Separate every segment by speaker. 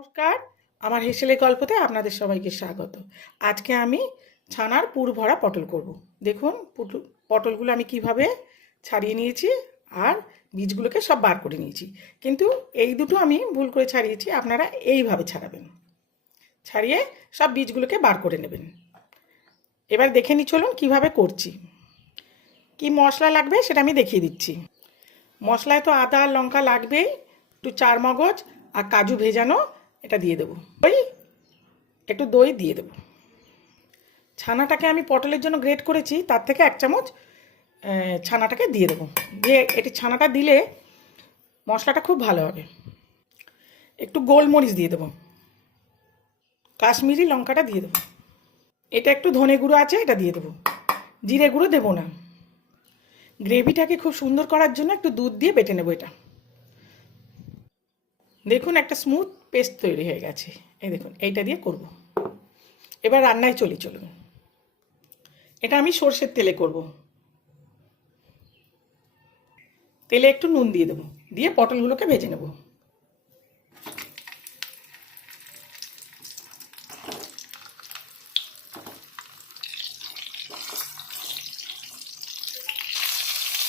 Speaker 1: নমস্কার। আমার হেসেলে গল্পতে আপনাদের সবাইকে স্বাগত। আজকে আমি ছানার পুর ভরা পটল করব। দেখুন, পুটল- পটলগুলো আমি কীভাবে ছাড়িয়ে নিয়েছি আর বীজগুলোকে সব বার করে নিয়েছি। কিন্তু এই দুটো আমি ভুল করে ছাড়িয়েছি, আপনারা এইভাবে ছাড়াবেন। ছাড়িয়ে সব বীজগুলোকে বার করে নেবেন। এবার দেখে নি চলুন কীভাবে করছি। কি মশলা লাগবে সেটা আমি দেখিয়ে দিচ্ছি। মশলায় তো আদা, লঙ্কা লাগবেই, একটু চার মগজ আর কাজু ভেজানো এটা দিয়ে দেবো। ওই একটু দই দিয়ে দেবো। ছানাটাকে আমি পটলের জন্য গ্রেট করেছি, তার থেকে এক চামচ ছানাটাকে দিয়ে দেবো। দিয়ে এটি ছানাটা দিলে মশলাটা খুব ভালো হবে। একটু গোলমরিচ দিয়ে দেবো। কাশ্মীরি লঙ্কাটা দিয়ে দেবো। এটা একটু ধনে গুঁড়ো আছে, এটা দিয়ে দেবো। জিরে গুঁড়ো দেবো না। গ্রেভিটাকে খুব সুন্দর করার জন্য একটু দুধ দিয়ে বেটে নেব এটা। দেখুন একটা স্মুথ পেস্ট তৈরি হয়ে গেছে। এই দেখুন, এইটা দিয়ে করব। এবার রান্নায় চলি, চলুন। এটা আমি সর্ষের তেলে করব। তেলে একটু নুন দিয়ে দেবো, দিয়ে পটলগুলোকে ভেজে নেব।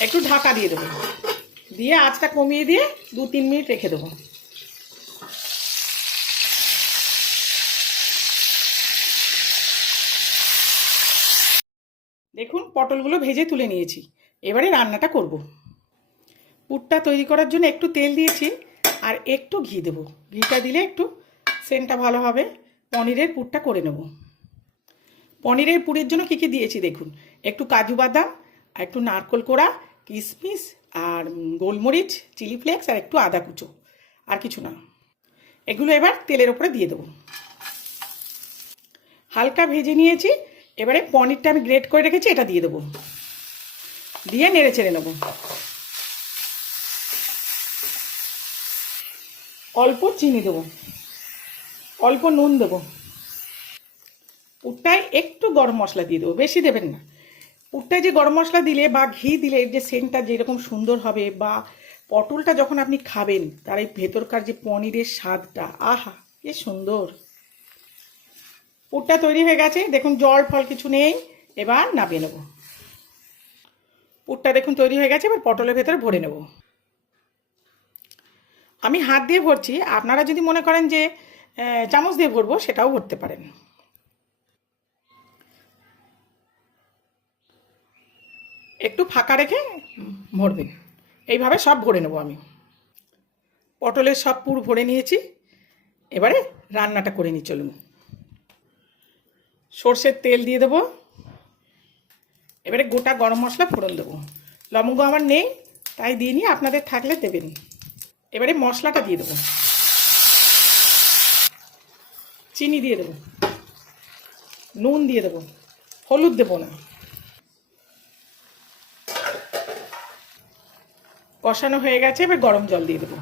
Speaker 1: একটু ঢাকা দিয়ে দেবো। দিয়ে আঁচটা কমিয়ে দিয়ে দু তিন মিনিট রেখে দেবো। দেখুন, পটলগুলো ভেজে তুলে নিয়েছি। এবারে রান্নাটা করব। পুরটা তৈরি করার জন্য একটু তেল দিয়েছি আর একটু ঘি দেব। ঘিটা দিলে একটু সেন্টটা ভালো হবে। পনিরের পুরটা করে নেব। পনিরের পুরের জন্য কী কী দিয়েছি দেখুন। একটু কাজু বাদাম, আর একটু নারকোল কোড়া কিশমিশ আর গোলমরিচ, চিলি ফ্লেক্স, আর একটু আদা কুচো, আর কিছু না। এগুলো এবার তেলের ওপরে দিয়ে দেবো। হালকা ভেজে নিয়েছি। এবারে পনিরটা আমি গ্রেট করে রেখেছি, এটা দিয়ে দেবো। দিয়ে নেড়ে ছেড়ে নেব। অল্প চিনি দেবো। অল্প নুন দেবো। পুরটায় একটু গরম মশলা দিয়ে দেবো, বেশি দেবেন না। পুরটায় যে গরম মশলা দিলে বা ঘি দিলে, যে সেন্টটা যেরকম সুন্দর হবে বা পটলটা যখন আপনি খাবেন, তার এই ভেতরকার যে পনিরের স্বাদটা, আহা, কি সুন্দর! পুরটা তৈরি হয়ে গেছে। দেখুন, জল ফল কিছু নেই। এবার নামিয়ে নেব। পুরটা দেখুন তৈরি হয়ে গেছে। এবার পটলের ভেতরে ভরে নেব। আমি হাত দিয়ে ভরছি। আপনারা যদি মনে করেন যে চামচ দিয়ে ভরবো, সেটাও ভরতে পারেন। একটু ফাঁকা রেখে ভরবেন। এইভাবে সব ভরে নেব আমি। পটলের সব পুর ভরে নিয়েছি। এবারে রান্নাটা করে নিই, চলুন। সর্ষের তেল দিয়ে দেবো। এবারে গোটা গরম মশলা ফোড়ন দেবো। লবঙ্গ আমার নেই, তাই দিয়ে নিয়ে আপনাদের থাকলে দেবেন। এবারে মশলাটা দিয়ে দেবো। চিনি দিয়ে দেবো। নুন দিয়ে দেবো। হলুদ দেবো না। কষানো হয়ে গেছে, এবার গরম জল দিয়ে দেবো।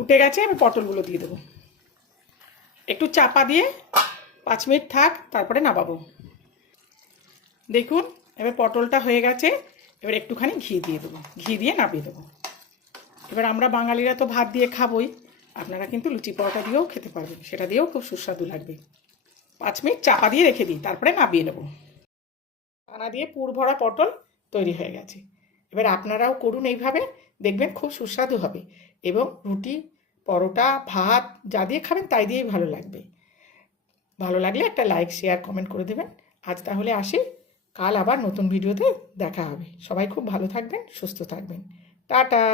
Speaker 1: ফুটে গেছে, আমি পটলগুলো দিয়ে দেবো। একটু চাপা দিয়ে পাঁচ মিনিট থাক, তারপরে নামাবো। দেখুন, এবার পটলটা হয়ে গেছে, এবার একটুখানি ঘি দিয়ে দেবো। ঘি দিয়ে নামিয়ে দেবো। এবার আমরা বাঙালিরা তো ভাত দিয়ে খাবই, আপনারা কিন্তু লুচি পরোটা দিয়েও খেতে পারবেন, সেটা দিয়েও খুব সুস্বাদু লাগবে। পাঁচ মিনিট চাপা দিয়ে রেখে দিই, তারপরে নামিয়ে নেব। পানা দিয়ে পুর ভরা পটল তৈরি হয়ে গেছে। এবার আপনারাও করুন এইভাবে দেখবেন খুব সুস্বাদু হবে এবং রুটি, পরোটা, ভাত যা দিয়ে খাবেন তাই দিয়েই ভালো লাগবে। ভালো লাগলে একটা লাইক শেয়ার কমেন্ট করে দেবেন। আজ তাহলে আসি। কাল আবার নতুন ভিডিওতে দেখা হবে। সবাই খুব ভালো থাকবেন, সুস্থ থাকবেন। টাটা!